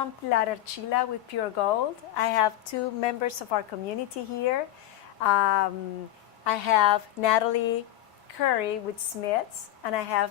I'm Pilar Archila with Pure Gold. I have two members of our community here. I have Natalie Curry with Smiths, and I have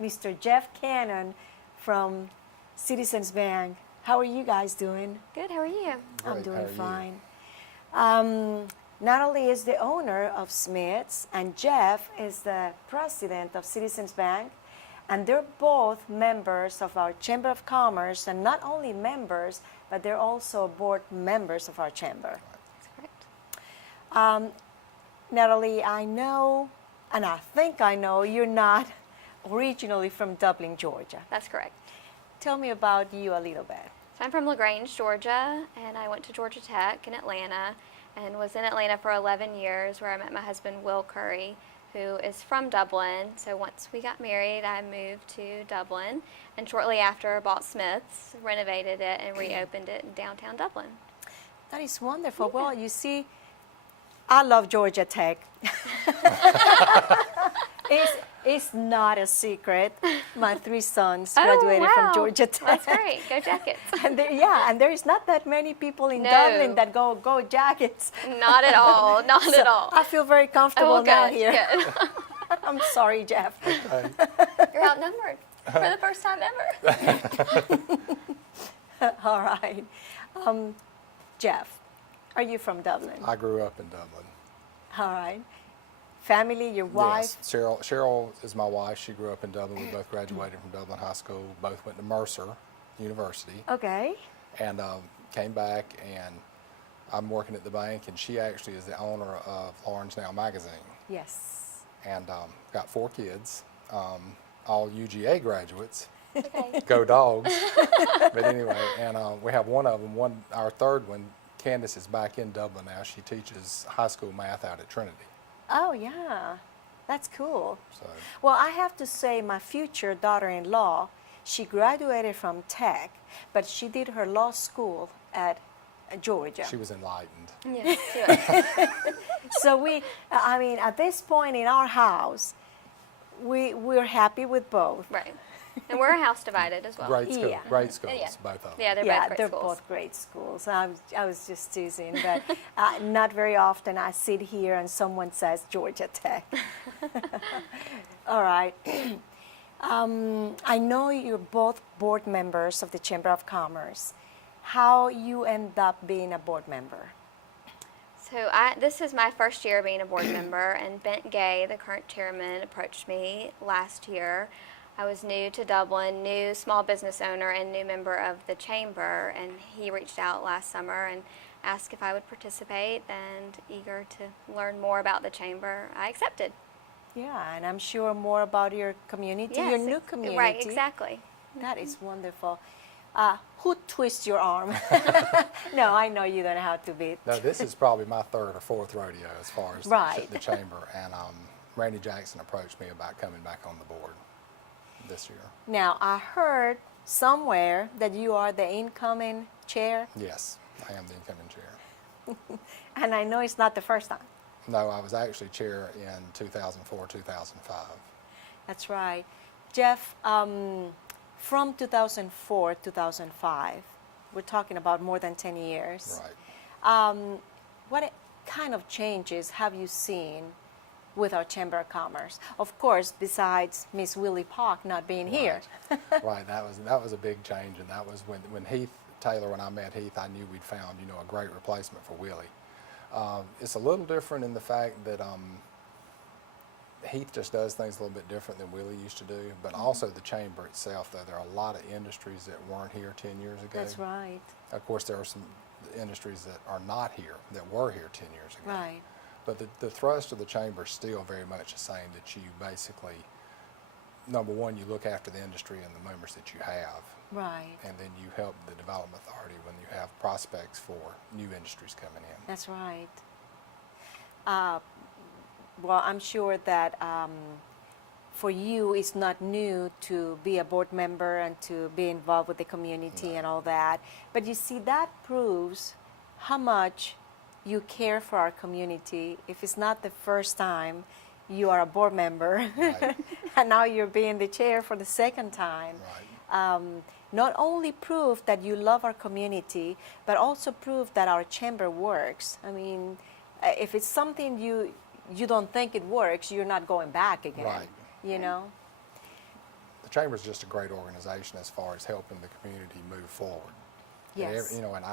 Mr. Jeff Cannen from Citizens Bank. How are you guys doing? Good, how are you? I'm Great. doing How are you? fine. Natalie is the owner of Smiths, and Jeff is the president of Citizens Bank. And they're both members of our Chamber of Commerce, and not only members, but they're also board members of our chamber. That's correct. Natalie, I know, and I think I know, you're not originally from Dublin, Georgia. That's correct. Tell me about you a little bit. So I'm from LaGrange, Georgia, and I went to Georgia Tech in Atlanta and was in Atlanta for 11 years where I met my husband, Will Curry, who is from Dublin. So once we got married, I moved to Dublin, and shortly after bought Smith's, renovated it, and reopened it in downtown Dublin. That is wonderful. Yeah. Well, you see, I love Georgia Tech. It's not a secret. My three sons graduated from Georgia Tech. That's great. Go Jackets. And there is not that many people in Dublin that go Jackets. Not at all. Not at all. I feel very comfortable now good, here. Good. I'm sorry, Jeff. You're outnumbered for the first time ever. All right. Jeff, are you from Dublin? I grew up in Dublin. All right. Family, your wife? Yes. Cheryl is my wife. She grew up in Dublin. We both graduated from Dublin High School. Both went to Mercer University. Okay. And came back, and I'm working at the bank, and she actually is the owner of Orange Now magazine. Yes. And got 4 kids, all UGA graduates. Okay. Go Dogs. But anyway, and we have one of them. Our third one, Candace, is back in Dublin now. She teaches high school math out at Trinity. Oh, yeah. That's cool. So, Well, I have to say my future daughter-in-law, she graduated from Tech, but she did her law school at Georgia. she was enlightened. Yes, do it. So at this point in our house, we're happy with both. Right. And we're a house divided as well. Great school, Yeah. great schools, Yeah. both of them. Yeah, they're Yeah, both great they're schools. both great schools. I was just teasing, but not very often I sit here and someone says Georgia Tech. All right. I know you're both board members of the Chamber of Commerce. How you end up being a board member? So this is my first year being a board member, and Bent Gay, the current chairman, approached me last year. I was new to Dublin, new small business owner, and new member of the chamber, and he reached out last summer and asked if I would participate, and eager to learn more about the chamber, I accepted. Yeah, and I'm sure more about your community, your Yes, new community. Right, exactly. That is wonderful. Who twists your arm? No, I know you don't have to be. No, this is probably my 3rd or 4th rodeo as far as Right. the chamber. And Randy Jackson approached me about coming back on the board this year. Now, I heard somewhere that you are the incoming chair, Yes, I am the incoming chair. and I know it's not the first time. No, I was actually chair in 2004, 2005. That's right. Jeff, from 2004, 2005, we're talking about more than 10 years. Right. What kind of changes have you seen with our Chamber of Commerce? Of course, besides Miss Willie Park not being here. Right. That was a big change, and that was when Heath Taylor, when I met Heath, I knew we'd found a great replacement for Willie. It's a little different in the fact that Heath just does things a little bit different than Willie used to do, but also the chamber itself, though, there are a lot of industries that weren't here 10 years ago. That's right. Of course, there are some industries that are not here, that were here 10 years ago. Right. But the thrust of the chamber is still very much the same, that you basically, number one, you look after the industry and the members that you have, Right. and then you help the development authority when you have prospects for new industries coming in. That's right. Well, I'm sure that for you, it's not new to be a board member and to be involved with the community and all that. But you see, that proves how much you care for our community. If it's not the first time you are a board member, Right. and now you're being the chair for the second time. Right. not only prove that you love our community, but also prove that our chamber works. I mean, if it's something you don't think it works, you're not going back again. Right. You know? The chamber is just a great organization as far as helping the community move forward. Yes. And, and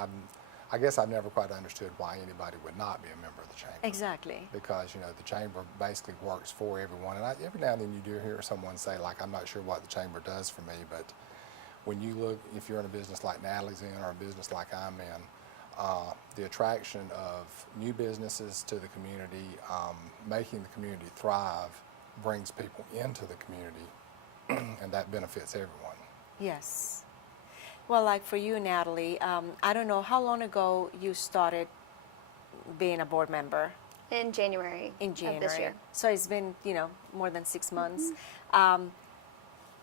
I guess I've never quite understood why anybody would not be a member of the chamber. Exactly. Because, the chamber basically works for everyone. And every now and then you do hear someone say, like, I'm not sure what the chamber does for me, but when you look, if you're in a business like Natalie's in or a business like I'm in, the attraction of new businesses to the community, making the community thrive, brings people into the community, and that benefits everyone. Yes. Well, like for you, Natalie, I don't know how long ago you started being a board member. In January. In January. Of this year. So it's been, more than 6 months. Mm-hmm.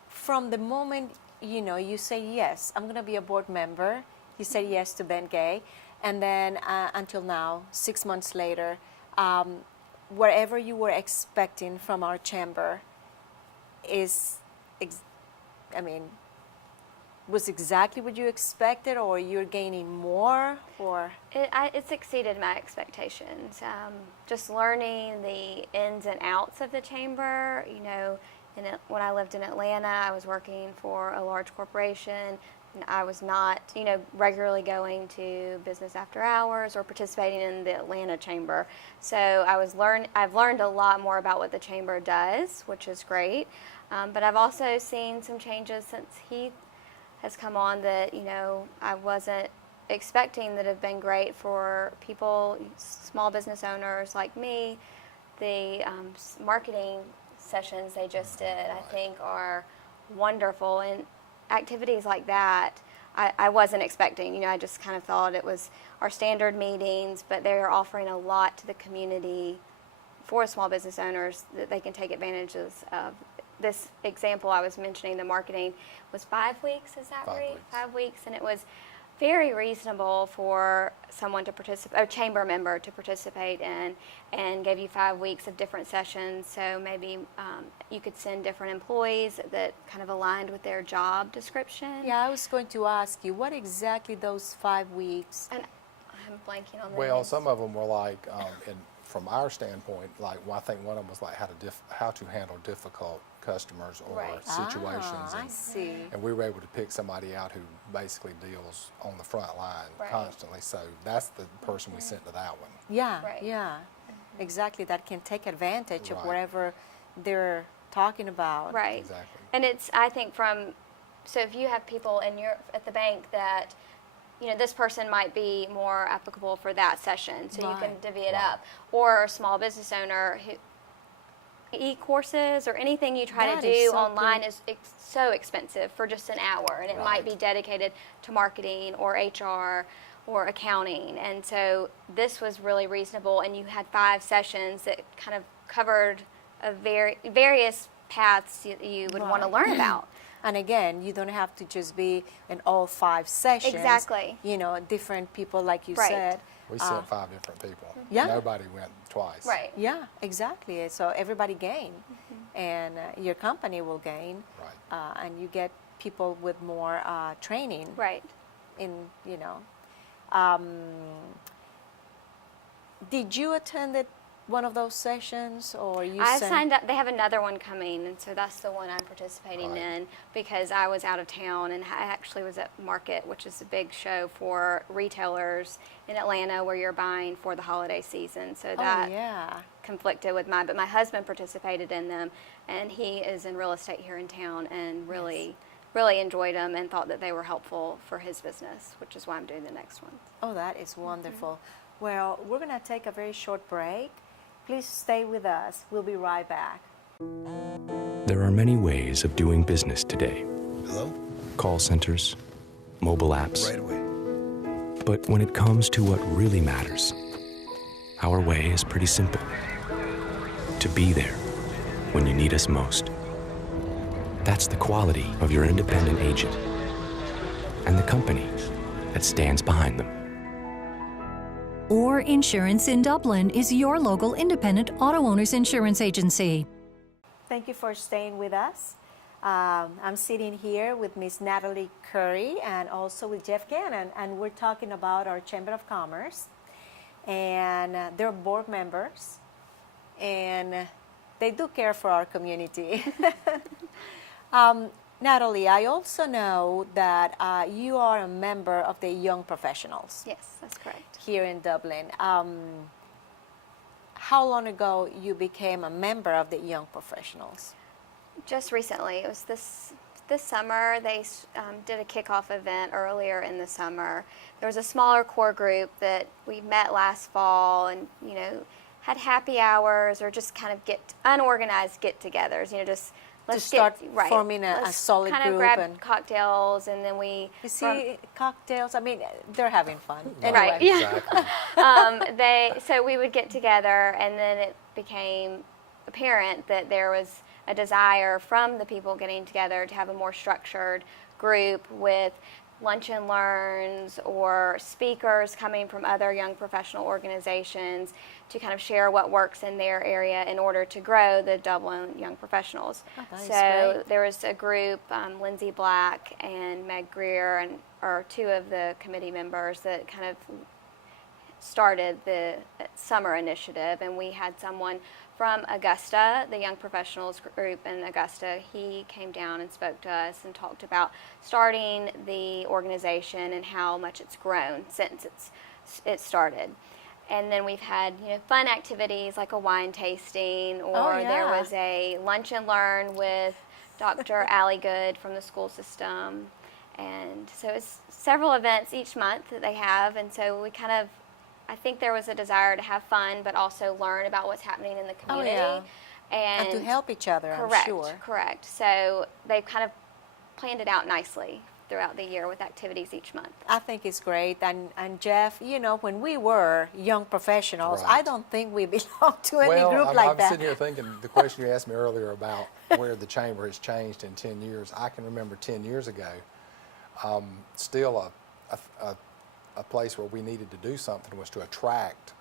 From the moment, you say, yes, I'm going to be a board member, you said yes to Ben Gay, and then until now, 6 months later, wherever you were expecting from our chamber was exactly what you expected, or you're gaining more, or? It's exceeded my expectations. Just learning the ins and outs of the chamber. When I lived in Atlanta, I was working for a large corporation. And I was not, regularly going to business after hours or participating in the Atlanta chamber. So I've learned a lot more about what the chamber does, which is great. But I've also seen some changes since Heath has come on that, I wasn't expecting, that have been great for people, small business owners like me. The marketing sessions they just did, I think, are wonderful. And activities like that, I wasn't expecting. I just kind of thought it was our standard meetings, but they're offering a lot to the community for small business owners that they can take advantages of. This example I was mentioning, the marketing, was 5 weeks, is that right? 5 weeks, and it was very reasonable for someone to participate, a chamber member to participate in, and gave you 5 weeks of different sessions. So maybe you could send different employees that kind of aligned with their job description. Yeah, I was going to ask you, what exactly those 5 weeks? And I'm blanking on the Well, names. some of them were like, from our standpoint, I think one of them was like how to handle difficult customers or Right. situations. I see. And we were able to pick somebody out who basically deals on the front line Right. constantly. So that's the person we sent to that one. Yeah, Right. yeah, exactly. That can take advantage of Right. whatever they're talking about. Right. Exactly. And it's, I think, so if you have people at the bank that, this person might be more applicable for that session, so you can Right. divvy it Right. up. Or a small business owner who, e-courses or anything you try That to is do so online good. is so expensive for just an hour, and it might Right. be dedicated to marketing or HR or accounting. And so this was really reasonable, and you had 5 sessions that kind of covered various paths you would want to Right. learn about. And again, you don't have to just be in all 5 sessions. Exactly. Different people, like you Right. said. We sent 5 different people. Yeah. Nobody went twice. Right. Yeah, exactly. So everybody gain, and your company will gain, Right. and you get people with more training. Right. Did you attend one of those sessions, or you? I've signed up. They have another one coming, and so that's the one I'm participating Right. in, because I was out of town, and I actually was at Market, which is a big show for retailers in Atlanta where you're buying for the holiday season. So that Oh yeah. conflicted with mine, but my husband participated in them, and he is in real estate here in town, and really enjoyed them and thought that they were helpful for his business, which is why I'm doing the next one. Oh, that is wonderful. Well, we're going to take a very short break. Please stay with us. We'll be right back. There are many ways of doing business today. Hello? Call centers, mobile apps. Right away. But when it comes to what really matters, our way is pretty simple. To be there when you need us most. That's the quality of your independent agent and the company that stands behind them. Or Insurance in Dublin is your local independent auto owners insurance agency. Thank you for staying with us. I'm sitting here with Miss Natalie Curry and also with Jeff Cannen, and we're talking about our Chamber of Commerce. And they're board members, and they do care for our community. Natalie, I also know that you are a member of the Young Professionals. Yes, that's correct. Here in Dublin. How long ago you became a member of the Young Professionals? Just recently, it was this summer. They did a kickoff event earlier in the summer. There was a smaller core group that we met last fall, and had happy hours or just kind of unorganized get-togethers. Just let's start right. forming a Let's solid kind of group grab and cocktails, and then we you see cocktails. I mean, they're having fun. Right. Anyway. Exactly. So we would get together, and then it became apparent that there was a desire from the people getting together to have a more structured group with lunch and learns or speakers coming from other young professional organizations to kind of share what works in their area in order to grow the Dublin Young Professionals. Oh, that is So great. there was a group, Lindsay Black and Meg Greer, are two of the committee members that kind of started the summer initiative, and we had someone from Augusta, the Young Professionals group in Augusta. He came down and spoke to us and talked about starting the organization and how much it's grown since it started. And then we've had fun activities like a wine tasting, or there was a lunch and learn with Dr. Allie Good from the school system. And so it's several events each month that they have, and so we kind of, I think there was a desire to have fun, but also learn about what's happening in the community. Oh, yeah. And to help each other, correct, I'm sure. Correct. So they've kind of planned it out nicely throughout the year with activities each month. I think it's great. And Jeff, when we were young professionals, Right. I don't think we belonged to any Well, group I'm, like I'm that. sitting here thinking the question you asked me earlier about where the chamber has changed in 10 years. I can remember 10 years ago, still a place where we needed to do something was to attract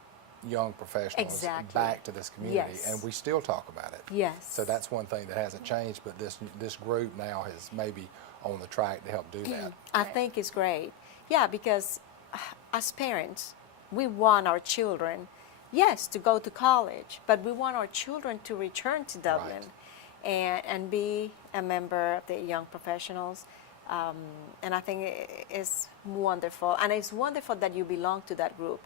young professionals Exactly. back to this community, Yes. and we still talk about it. Yes. So that's one thing that hasn't changed, but this group now is maybe on the track to help do that. I think it's great. Yeah, because as parents, we want our children, yes, to go to college, but we want our children to return to Dublin and be a member of the Young Professionals. And I think it's wonderful. And it's wonderful that you belong to that group.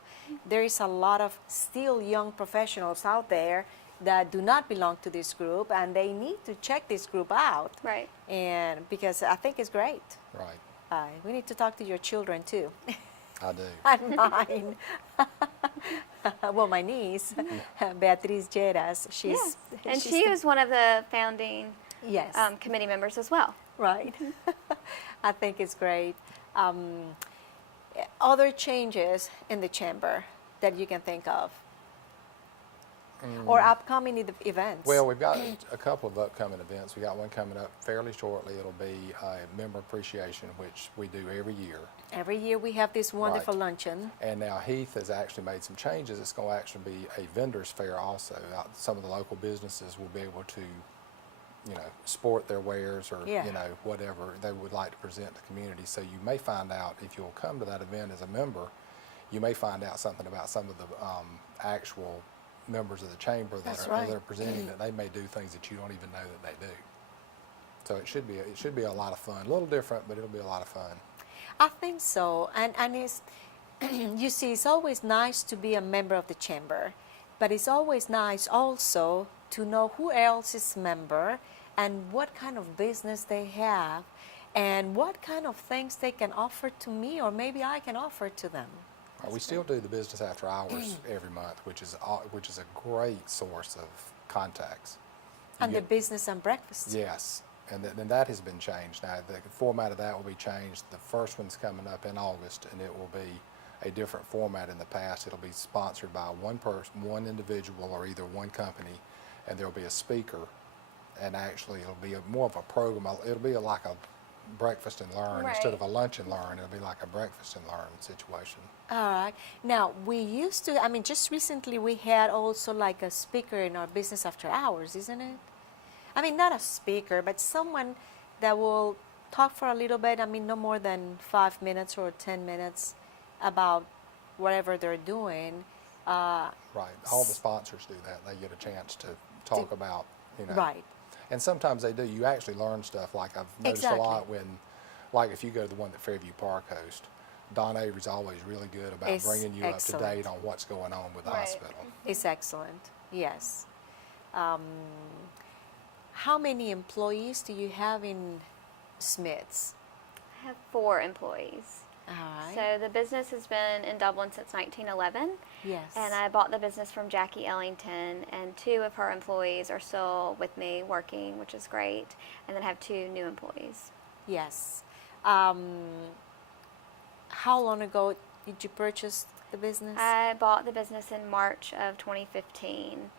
There is a lot of still young professionals out there that do not belong to this group, and they need to check this group out. Right. And because I think it's great. Right. We need to talk to your children too. I do. And mine. Well, my niece, Beatriz Lleras, she's... Yeah. And she's she was one of the founding Yes. committee members as well. Right. I think it's great. Other changes in the chamber that you can think of? Or upcoming events? Well, we've got a couple of upcoming events. We got one coming up fairly shortly. It'll be a member appreciation, which we do every year. Every year we have this wonderful Right. luncheon. And now Heath has actually made some changes. It's going to actually be a vendor's fair also. Some of the local businesses will be able to, sport their wares or, Yeah. whatever they would like to present to the community. So you may find out, if you'll come to that event as a member, you may find out something about some of the actual members of the chamber that That's are right. that are presenting, that they may do things that you don't even know that they do. So it should be a lot of fun. A little different, but it'll be a lot of fun. I think so. And it's, you see, it's always nice to be a member of the chamber, but it's always nice also to know who else is member and what kind of business they have and what kind of things they can offer to me, or maybe I can offer to them. We still do the business after hours every month, which is a great source of contacts. And You the business and breakfast. Yes, and then that has been changed. Now the format of that will be changed. The first one's coming up in August, and it will be a different format. In the past, it'll be sponsored by one person, one individual, or either one company, and there'll be a speaker. And actually, it'll be more of a program. It'll be like a breakfast and learn instead of a lunch and learn. It'll be like a breakfast and learn situation. All right. Now, we used to, just recently we had also like a speaker in our business after hours, isn't it? I mean, not a speaker, but someone that will talk for a little bit. I mean, no more than 5 minutes or 10 minutes about whatever they're doing. Right. All the sponsors do that. They get a chance to talk about, Right. And sometimes they do. You actually learn stuff. Like I've noticed a lot when, like if you go to the one that Fairview Park hosts, Don Avery's always really good about It's bringing you up to excellent. date on what's going on with the Right. hospital. It's excellent, yes. How many employees do you have in Smith's? I have 4 employees. All right. So the business has been in Dublin since 1911. Yes. And I bought the business from Jackie Ellington, and 2 of her employees are still with me working, which is great. And then I have 2 new employees. Yes. How long ago did you purchase the business? I bought the business in March of 2015,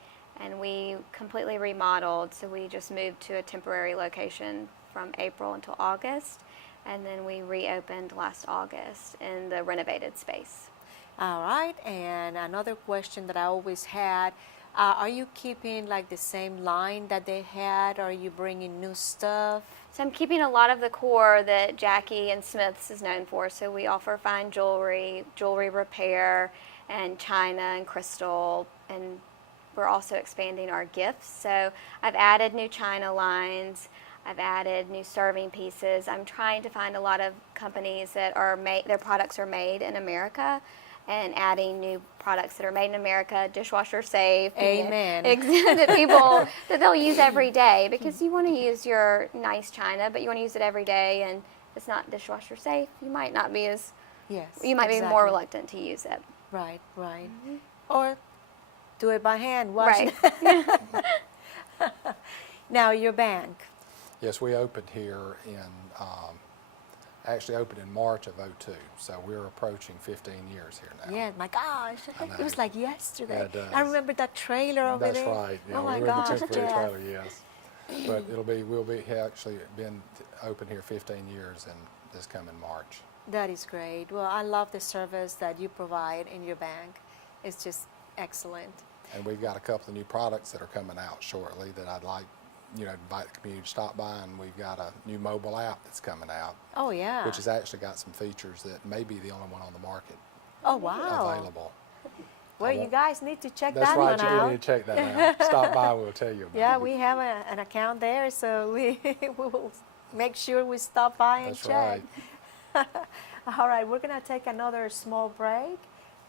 and we completely remodeled. So we just moved to a temporary location from April until August, and then we reopened last August in the renovated space. All right. And another question that I always had, are you keeping like the same line that they had? Or are you bringing new stuff? So I'm keeping a lot of the core that Jackie and Smith's is known for. So we offer fine jewelry, jewelry repair, and china and crystal, and we're also expanding our gifts. So I've added new china lines. I've added new serving pieces. I'm trying to find a lot of companies that are their products are made in America, and adding new products that are made in America, dishwasher safe. Amen. That people that they'll use every day, because you want to use your nice china, but you want to use it every day, and if it's not dishwasher safe, you might not be as Yes. you might be more reluctant to use it. Right, right. Or do it by hand. Wash Right. it. Now, your bank. Yes, we opened here actually opened in March of '02, so we're approaching 15 years here now. Yeah, my gosh. I It was know. like yesterday. Yeah, it does. I remember that trailer over That's there. right. Yeah, Oh my we're gosh, in the temporary Jeff. trailer, yes. But we'll be actually been open here 15 years in this coming March. That is great. Well, I love the service that you provide in your bank. It's just excellent. And we've got a couple of new products that are coming out shortly that I'd like, invite the community to stop by. And we've got a new mobile app that's coming out, Oh, yeah. which has actually got some features that may be the only one on the market Oh, wow. available. Well, I you won't- guys need to check That's that right, one you out. need to check that out. Stop by, we'll tell you about Yeah, it. we have an account there, so we will make sure we stop by and That's check. right. All right, we're going to take another small break.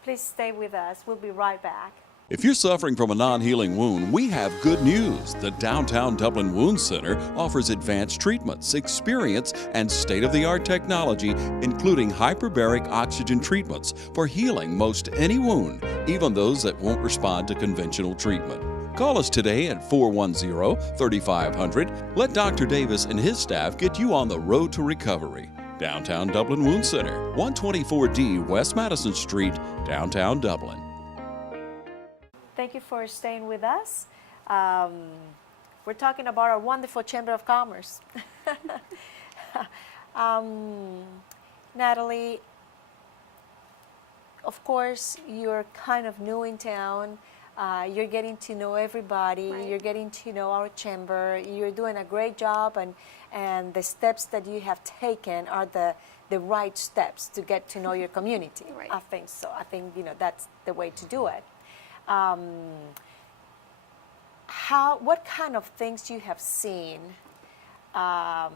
Please stay with us. We'll be right back. If you're suffering from a non-healing wound, we have good news. The Downtown Dublin Wound Center offers advanced treatments, experience, and state-of-the-art technology, including hyperbaric oxygen treatments for healing most any wound, even those that won't respond to conventional treatment. Call us today at 410-3500. Let Dr. Davis and his staff get you on the road to recovery. Downtown Dublin Wound Center, 124D West Madison Street, downtown Dublin. Thank you for staying with us. We're talking about our wonderful Chamber of Commerce. Natalie, of course, you're kind of new in town. You're getting to know everybody. Right. You're getting to know our chamber. You're doing a great job, and the steps that you have taken are the right steps to get to know your community. Right. I think so. I think that's the way to do it. What kind of things you have seen? What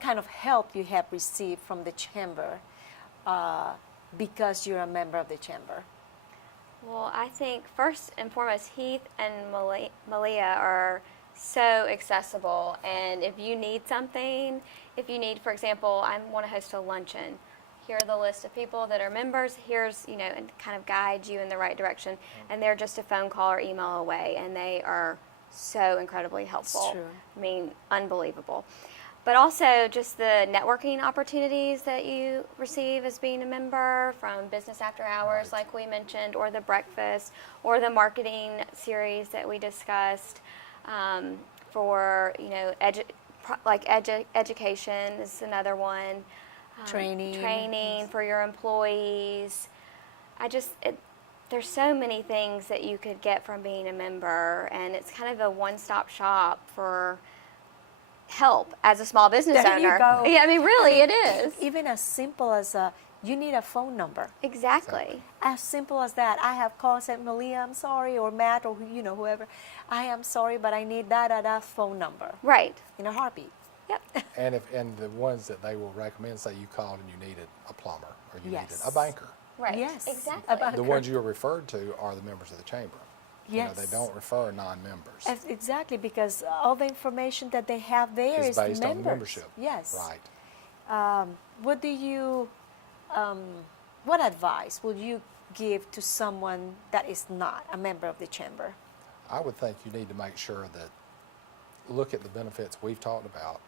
kind of help you have received from the chamber because you're a member of the chamber? Well, I think first and foremost, Heath and Malia are so accessible. And if you need something, for example, I want to host a luncheon. Here are the list of people that are members. Here's, and kind of guide you in the right direction. And they're just a phone call or email away, and they are so incredibly helpful. true. I mean, unbelievable. But also just the networking opportunities that you receive as being a member, from business after hours, Right. like we mentioned, or the breakfast, or the marketing series that we discussed. For education is another one. Training. Training for your employees. there's so many things that you could get from being a member, and it's kind of a one-stop shop for help as a small business There you owner. go. Yeah, I mean, really, it is. Even as simple as you need a phone number. Exactly. As simple as that. I have called and said, Malia, I'm sorry, or Matt, or whoever. I am sorry, but I need that phone number Right. in a heartbeat. Yep. And the ones that they will recommend, say you called and you needed a plumber or you needed Yes. a banker. Right. Yes. Exactly. About- The ones you are referred to are the members of the chamber. Yes. They don't refer non-members. Exactly, because all the information that they have there Is is based on the members. membership. Yes. Right. What do you, what advice would you give to someone that is not a member of the chamber? I would think you need to make sure that, look at the benefits we've talked about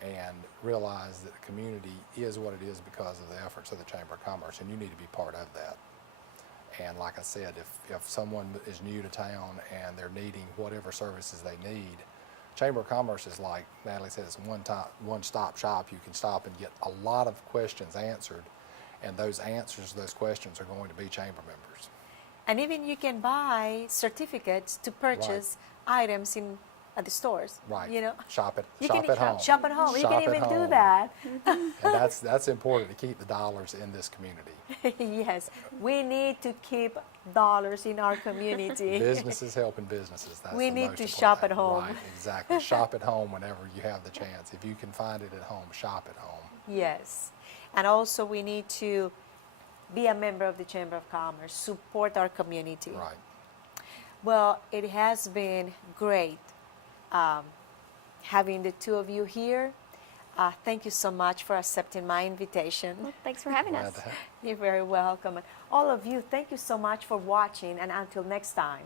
and realize that the community is what it is because of the efforts of the Chamber of Commerce, and you need to be part of that. And like I said, if someone is new to town and they're needing whatever services they need, Chamber of Commerce is like Natalie said, it's a one-stop shop. You can stop and get a lot of questions answered, and those answers to those questions are going to be chamber members. And even you can buy certificates to purchase items at the stores. Right. Shop Shop at home. at home. You Shop can at even do home. that. And that's important to keep the dollars in this community. Yes, we need to keep dollars in our community. Businesses helping businesses. That's We the need most to important shop thing. at home. Right, exactly. Shop at home whenever you have the chance. If you can find it at home, shop at home. Yes, and also we need to be a member of the Chamber of Commerce, support our community. Right. Well, it has been great having the two of you here. Thank you so much for accepting my invitation. Well, thanks for having Glad us. to have. You're very welcome. And all of you, thank you so much for watching, and until next time.